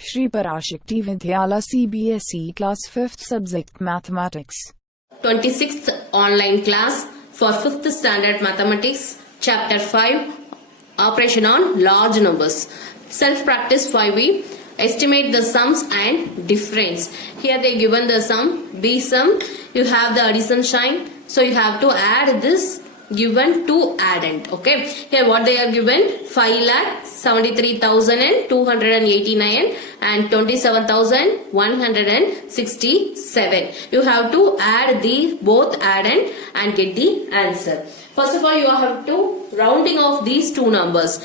Shri Parashakti Vidyala CBSE Class 5th Subject Mathematics. 26th online class for 5th standard mathematics, chapter 5, operation on large numbers. Self practice 5e, estimate the sums and difference. Here they given the sum, B sum, you have the addition sign, so you have to add this given to addend. Okay, here what they are given, 5,73,289 and 27,167. You have to add the both addend and get the answer. First of all, you have to rounding off these two numbers.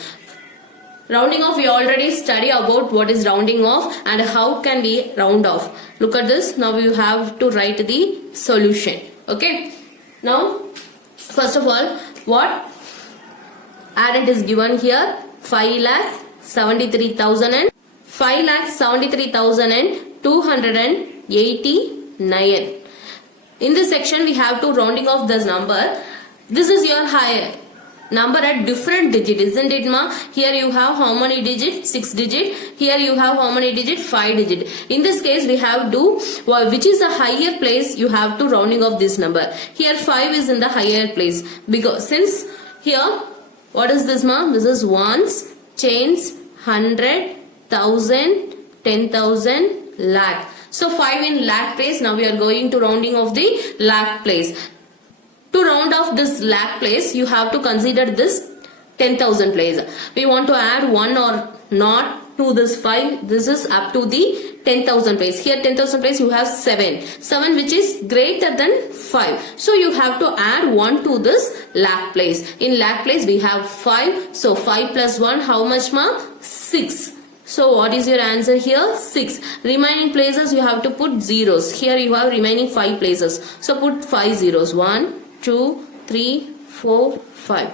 Rounding off, we already study about what is rounding off and how can we round off. Look at this. Now you have to write the solution. Okay, now first of all, what addend is given here, 5,73,289. In this section, we have to rounding off this number. This is your higher number at different digit, isn't it, ma? Here you have how many digit? 6 digit. Here you have how many digit? 5 digit. In this case, we have to, which is the higher place, you have to rounding off this number. Here 5 is in the higher place, because since here, what is this, ma? This is ones, chains, 100, 1000, 10,000, lakh. So 5 in lakh place. Now we are going to rounding off the lakh place. To round off this lakh place, you have to consider this 10,000 place. We want to add 1 or not to this 5. This is up to the 10,000 place. Here 10,000 place you have 7. 7 which is greater than 5. So you have to add 1 to this lakh place. In lakh place we have 5. So 5 plus 1, how much, ma? 6. So what is your answer here? 6. Remaining places you have to put zeros. Here you have remaining 5 places. So put 5 zeros. 1, 2, 3, 4, 5.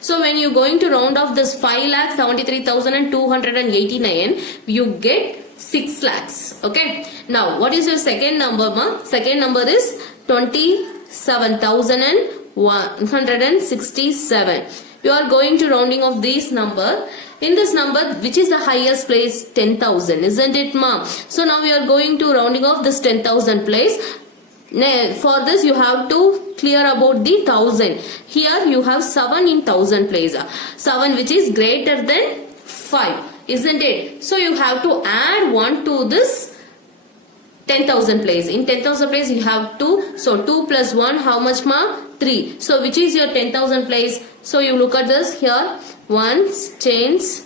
So when you're going to round off this 5,73,289, you get 6 lakhs. Okay. Now what is your second number, ma? Second number is 27,167. You are going to rounding off this number. In this number, which is the highest place? 10,000, isn't it, ma? So now we are going to rounding off this 10,000 place. For this you have to clear about the 1000. Here you have 7 in 1000 place. 7 which is greater than 5, isn't it? So you have to add 1 to this 10,000 place. In 10,000 place you have 2. So 2 plus 1, how much, ma? 3. So which is your 10,000 place? So you look at this here. Ones, chains,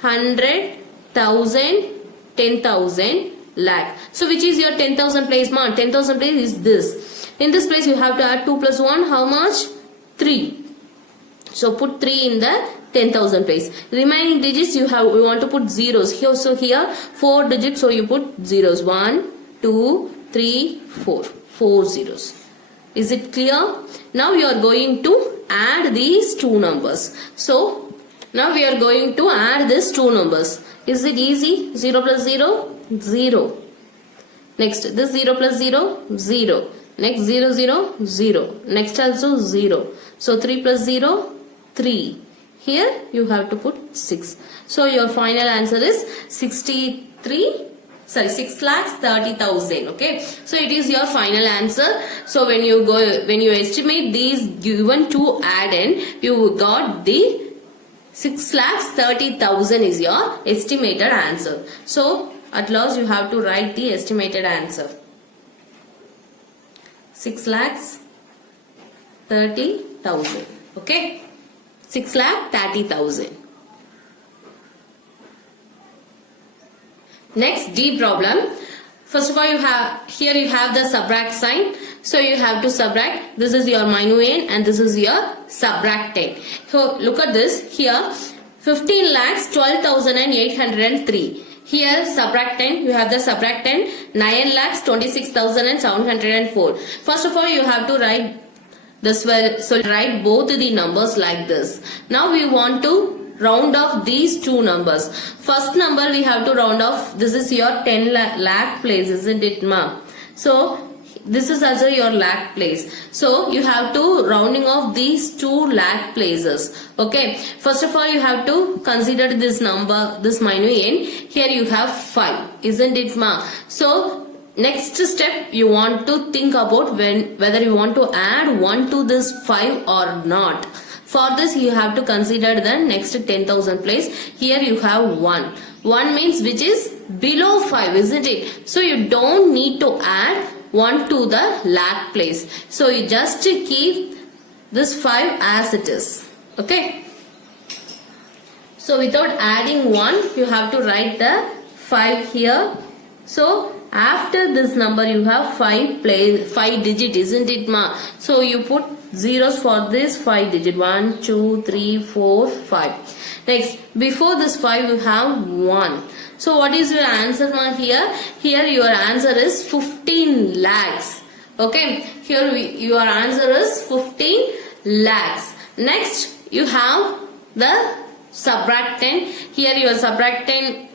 100, 1000, 10,000, lakh. So which is your 10,000 place, ma? 10,000 place is this. In this place you have to add 2 plus 1, how much? 3. So put 3 in the 10,000 place. Remaining digits you want to put zeros here. So here 4 digits, so you put zeros. 1, 2, 3, 4. 4 zeros. Is it clear? Now you are going to add these two numbers. So now we are going to add these two numbers. Is it easy? 0 plus 0, 0. Next, this 0 plus 0, 0. Next 0, 0, 0. Next also 0. So 3 plus 0, 3. Here you have to put 6. So your final answer is 6,30,000. Okay. So it is your final answer. So when you estimate these given to addend, you got the 6,30,000 is your estimated answer. So at last you have to write the estimated answer. 6,30,000. Okay. 6,30,000. Next, D problem. First of all, you have the subtract sign. So you have to subtract. This is your minus n and this is your subtract 10. So look at this. Here 15,12,803. Here subtract 10. You have the subtract 10. 9,26,704. First of all, you have to write this. So write both the numbers like this. Now we want to round off these two numbers. First number we have to round off. This is your 10 lakh place, isn't it, ma? So this is also your lakh place. So you have to rounding off these 2 lakh places. Okay. First of all, you have to consider this number, this minus n. Here you have 5, isn't it, ma? So next step, you want to think about whether you want to add 1 to this 5 or not. For this, you have to consider the next 10,000 place. Here you have 1. 1 means which is below 5, isn't it? So you don't need to add 1 to the lakh place. So you just keep this 5 as it is. Okay. So without adding 1, you have to write the 5 here. So after this number you have 5 digit, isn't it, ma? So you put zeros for this 5 digit. 1, 2, 3, 4, 5. Next, before this 5 you have 1. So what is your answer, ma, here? Here your answer is 15 lakhs. Okay. Here your answer is 15 lakhs. Next, you have the subtractant. Here you are subtracting.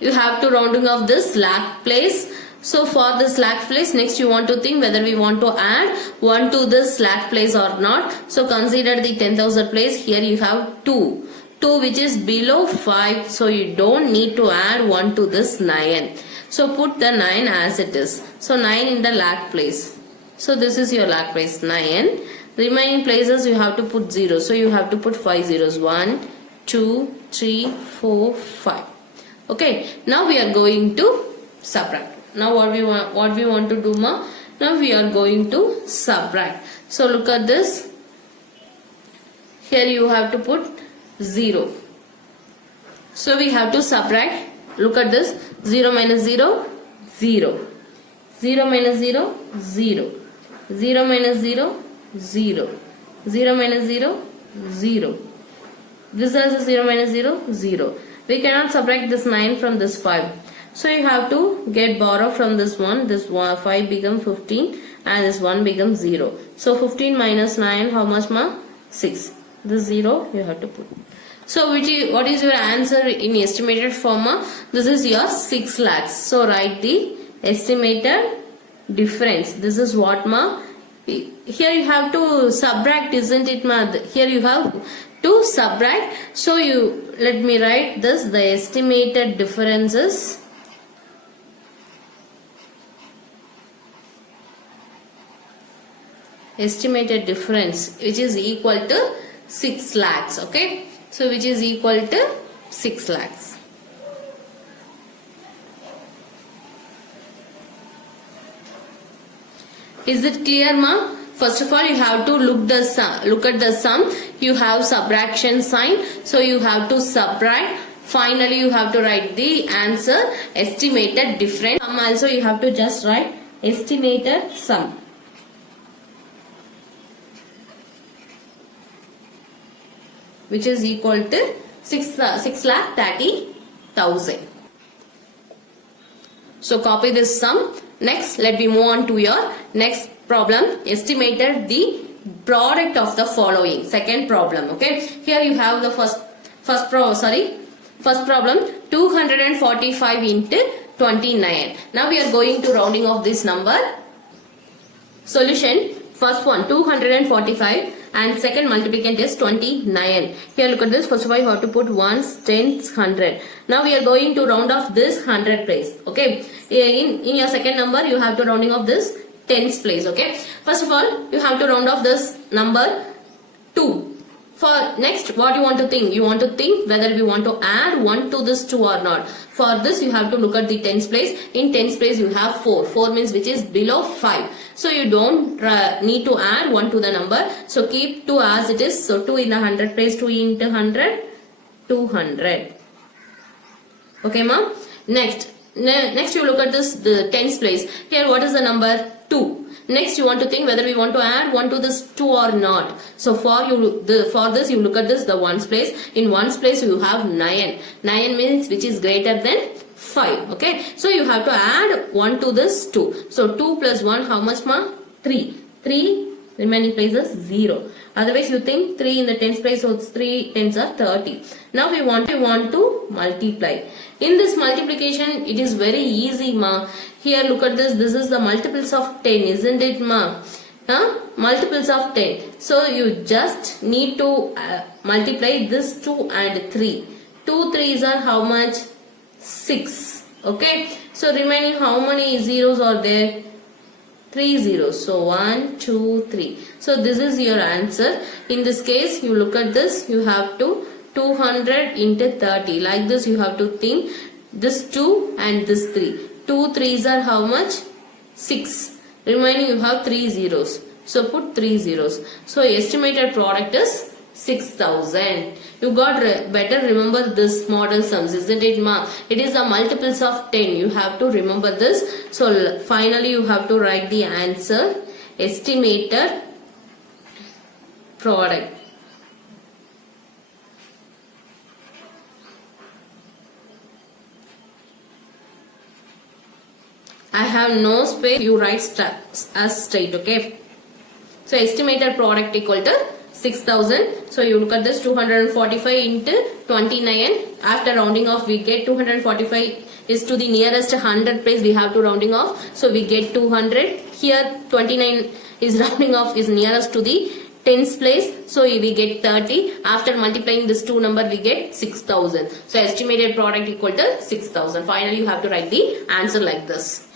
You have to rounding off this lakh place. So for this lakh place, next you want to think whether we want to add 1 to this lakh place or not. So consider the 10,000 place. Here you have 2. 2 which is below 5. So you don't need to add 1 to this 9. So put the 9 as it is. So 9 in the lakh place. So this is your lakh place 9. Remaining places you have to put 0. So you have to put 5 zeros. 1, 2, 3, 4, 5. Okay. Now we are going to subtract. Now what we want to do, ma? Now we are going to subtract. So look at this. Here you have to put 0. So we have to subtract. Look at this. 0 minus 0, 0. 0 minus 0, 0. 0 minus 0, 0. 0 minus 0, 0. This is also 0 minus 0, 0. We cannot subtract this 9 from this 5. So you have to get borrow from this one. This 5 becomes 15 and this 1 becomes 0. So 15 minus 9, how much, ma? 6. This 0 you have to put. So what is your answer in estimated form, ma? This is your 6 lakhs. So write the estimated difference. This is what, ma? Here you have to subtract, isn't it, ma? Here you have to subtract. So let me write this. The estimated difference is estimated difference which is equal to 6 lakhs. Okay. So which is equal to 6 lakhs. Is it clear, ma? First of all, you have to look at the sum. You have subtraction sign. So you have to subtract. Finally, you have to write the answer, estimated difference. Also, you have to just write estimated sum. Which is equal to 6,30,000. So copy this sum. Next, let me move on to your next problem. Estimated the product of the following. Second problem. Okay. Here you have the first problem. 245 into 29. Now we are going to rounding off this number. Solution. First one 245 and second multiplicand is 29. Here look at this. First of all you have to put ones, tens, 100. Now we are going to round off this 100 place. Okay. In your second number you have to rounding off this tens place. Okay. First of all you have to round off this number 2. For next, what you want to think? You want to think whether we want to add 1 to this 2 or not. For this, you have to look at the tens place. In tens place, you have 4. 4 means which is below 5. So you don't need to add 1 to the number. So keep 2 as it is. So 2 in the 100 place, 2 into 100, 200. Okay, ma'am? Next you look at this, the tens place. Here, what is the number? 2. Next, you want to think whether we want to add 1 to this 2 or not. So for this, you look at this, the ones place. In ones place, you have 9. 9 means which is greater than 5. Okay. So you have to add 1 to this 2. So 2 plus 1, how much, ma? 3. 3 Remaining place is 0. Otherwise you think 3 in the tens place, so 3 tens are 30. Now we want to multiply. In this multiplication, it is very easy, ma. Here look at this. This is the multiples of 10, isn't it, ma? Multiples of 10. So you just need to multiply this 2 and 3. 2 3s are how much? 6. Okay. So remaining how many zeros are there? 3 zeros. So 1, 2, 3. So this is your answer. In this case, you look at this. You have to 200 into 30. Like this, you have to think this 2 and this 3. 2 3s are how much? 6. Remaining you have 3 zeros. So put 3 zeros. So estimated product is 6,000. You got better remember this model sums, isn't it, ma? It is the multiples of 10. You have to remember this. So finally you have to write the answer. Estimated product. I have no space. You write as straight, okay? So estimated product equal to 6,000. So you look at this 245 into 29. After rounding off, we get 245 is to the nearest 100 place. We have to rounding off. So we get 200. Here 29 is rounding off is nearest to the tens place. So we get 30. After multiplying this two number, we get 6,000. So estimated product equal to 6,000. Finally, you have to write the answer like this.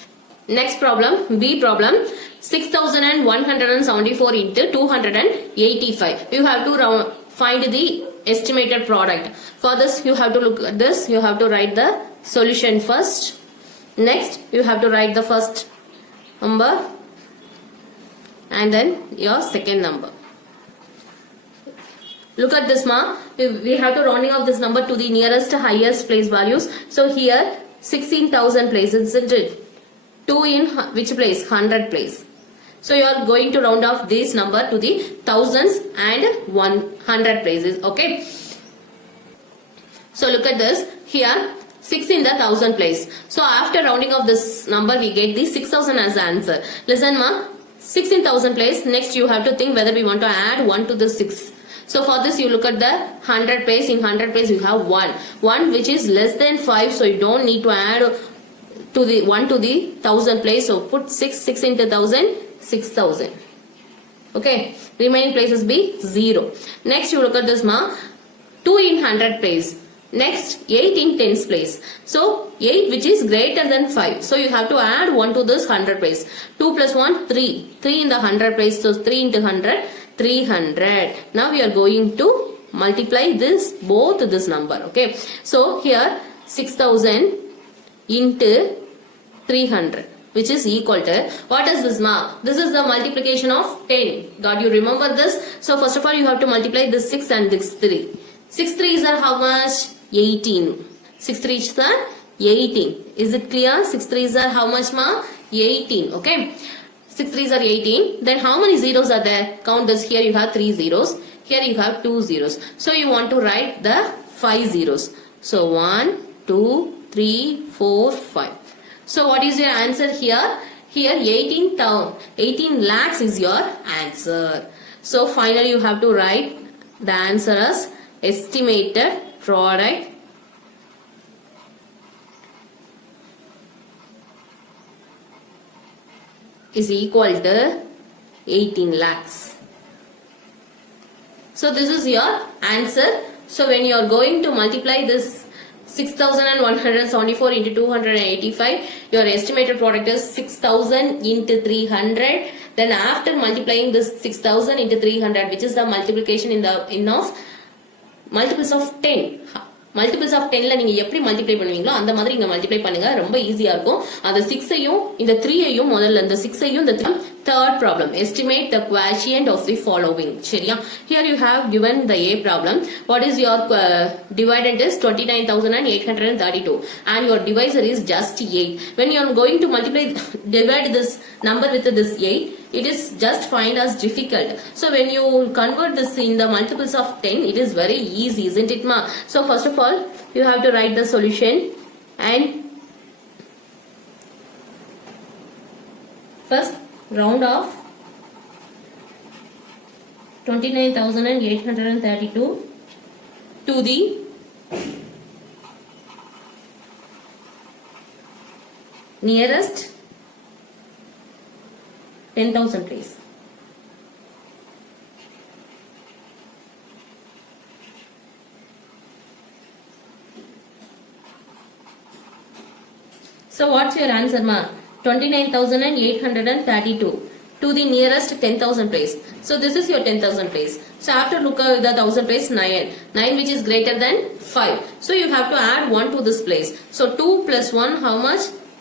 Next problem, B problem. 6,174 into 285. You have to find the estimated product. For this, you have to look at this. You have to write the solution first. Next, you have to write the first number and then your second number. Look at this, ma. We have to rounding off this number to the nearest highest place values. So here 16,000 place, isn't it? 2 in which place? 100 place. So you are going to round off this number to the thousands and 100 places. Okay. So look at this. Here 6 in the 1000 place. So after rounding off this number, we get the 6,000 as the answer. Listen, ma. 6 in 1000 place. Next you have to think whether we want to add 1 to the 6. So for this you look at the 100 place. In 100 place you have 1. 1 which is less than 5. So you don't need to add to the 1 to the 1000 place. So put 6 into 1000, 6,000. Okay. Remaining places be 0. Next you look at this, ma. 2 in 100 place. Next 8 in tens place. So 8 which is greater than 5. So you have to add 1 to this 100 place. 2 plus 1, 3. 3 in the 100 place. So 3 into 100, 300. Now we are going to multiply this both this number. Okay. So here 6,000 into 300, which is equal to, what is this, ma? This is the multiplication of 10. God, you remember this? So first of all, you have to multiply this 6 and this 3. 6 3s are how much? 18. 6 3s are 18. Is it clear? 6 3s are how much, ma? 18. Okay. 6 3s are 18. Then how many zeros are there? Count this. Here you have 3 zeros. Here you have 2 zeros. So you want to write the 5 zeros. So 1, 2, 3, 4, 5. So what is your answer here? Here 18 lakhs is your answer. So finally you have to write the answer as estimated product is equal to 18 lakhs. So this is your answer. So when you are going to multiply this 6,174 into 285, your estimated product is 6,000 into 300. Then after multiplying this 6,000 into 300, which is the multiplication in of multiples of 10. Multiples of 10 ல நீங்க எப்படி multiply பண்ணுவீங்களோ அந்த மாதிரி இங்க multiply பண்ணுங்க, ரொம்ப ஈஸியா இருக்கும். அந்த 6 ஐயும் இந்த 3 ஐயும் முதல்ல இந்த 6 ஐயும் இந்த third problem, estimate the quotient of the following. சரியா? Here you have given the A problem. What is your dividend is 29,832 and your divisor is just 8. When you are going to divide this number with this 8, it is just find as difficult. So when you convert this in the multiples of 10, it is very easy, isn't it, ma? So first of all, you have to write the solution and first round off 29,832 to the nearest 10,000 place. So what's your answer, ma? 29,832 to the nearest 10,000 place. So this is your 10,000 place. So after look at the 1,000 place, 9 which is greater than 5. So you have to add 1 to this place. So 2 plus 1 how much?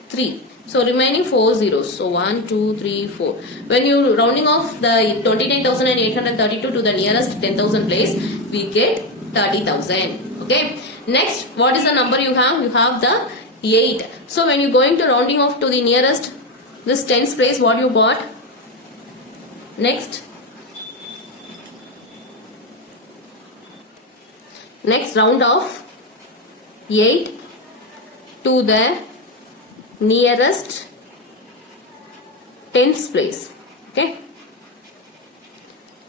3. So remaining 4 zeros. So 1, 2, 3, 4. When you rounding off the 29,832 to the nearest 10,000 place, we get 30,000. Okay. Next, what is the number you have? You have the 8. So when you going to rounding off to the nearest this tens place, what you got? Next round off 8 to the nearest tens place. Okay.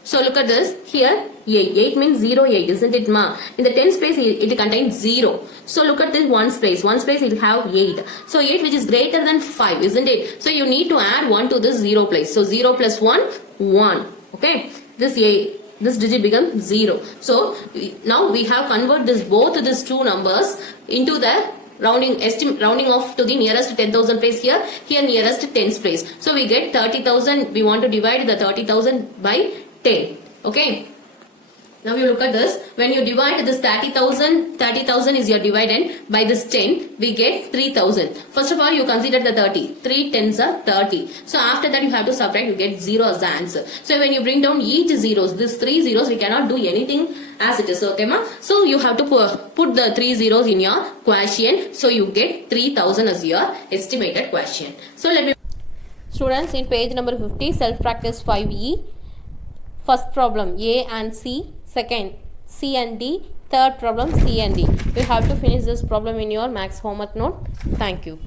So look at this here. 8 means 0, 8, isn't it, ma? In the tens place it contains 0. So look at this ones place. Ones place it have 8. So 8 which is greater than 5, isn't it? So you need to add 1 to this 0 place. So 0 plus 1, 1. Okay. This digit becomes 0. So now we have converted both these two numbers into the rounding off to the nearest 10,000 place here nearest tens place. So we get 30,000. We want to divide the 30,000 by 10. Okay. Now you look at this. When you divide this 30,000 is your dividend by this 10, we get 3,000. First of all, you consider the 30. 3 tens are 30. So after that, you have to subtract. You get 0 as the answer. So when you bring down each zeros, these 3 zeros, we cannot do anything as it is. Okay, ma? So you have to put the 3 zeros in your quotient. So you get 3,000 as your estimated quotient. So let me. Students, in page number 50, self-practice 5E. First problem A and C. Second C and D. Third problem C and D. You have to finish this problem in your max homework note. Thank you.